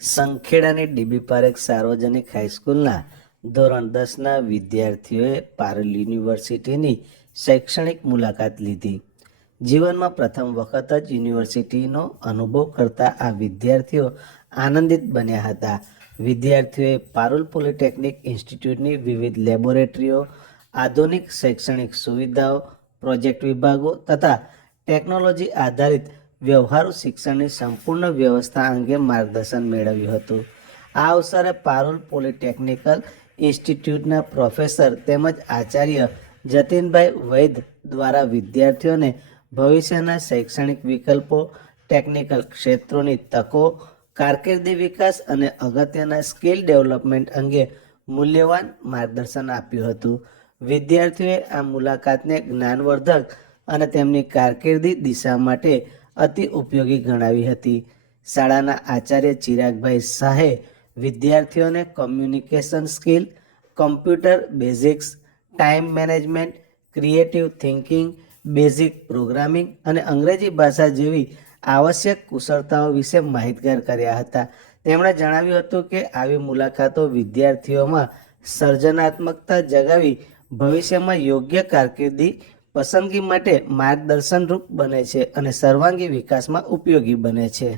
સંખેડાની dB Parekh સાર્વજનિક હાઈસ્કૂલના ધોરણ 10ના વિદ્યાર્થીઓએ પારુલ યુનિવર્સિટીની શૈક્ષણિક મુલાકાત લીધી. જીવનમાં પ્રથમ વખત જ યુનિવર્સિટીનો અનુભવ કરતા આ વિદ્યાર્થીઓ આનંદિત બન્યા હતા. વિદ્યાર્થીઓએ પારુલ પોલિટેકનિક ઇન્સ્ટિટ્યૂટની વિવિધ લેબોરેટરીઓ, આધુનિક શૈક્ષણિક સુવિધાઓ, પ્રોજેક્ટ વિભાગો તથા ટેકનોલોજી આધારિત વ્યવહારુ શિક્ષણની સંપૂર્ણ વ્યવસ્થા અંગે માર્ગદર્શન મેળવ્યું હતું. આ અવસરે પારુલ પોલિટેકનિકલ ઇન્સ્ટિટ્યૂટના પ્રોફેસર તેમજ આચાર્ય જતીનભાઈ વૈદ દ્વારા વિદ્યાર્થીઓને ભવિષ્યના શૈક્ષણિક વિકલ્પો, ટેકનિકલ ક્ષેત્રોની તકો, કારકિર્દી વિકાસ અને અગત્યના સ્કિલ ડેવલપમેન્ટ અંગે મૂલ્યવાન માર્ગદર્શન આપ્યું હતું. વિદ્યાર્થીઓએ આ મુલાકાતને જ્ઞાનવર્ધક અને તેમની કારકિર્દી દિશા માટે અતિ ઉપયોગી ગણાવી હતી. શાળાના આચાર્ય ચિરાગભાઈ શાહે વિદ્યાર્થીઓને communication skill, computer basics, time management, creative thinking, basic programming અને અંગ્રેજી ભાષા જેવી આવશ્યક કુશળતાઓ વિશે માહિતગાર કર્યા હતા. તેમણે જણાવ્યું હતું કે આવી મુલાકાતો વિદ્યાર્થીઓમાં સર્જનાત્મકતા જગાવી ભવિષ્યમાં યોગ્ય કારકિર્દી પસંદગી માટે માર્ગદર્શનરૂપ બને છે અને સર્વાંગી વિકાસમાં ઉપયોગી બને છે.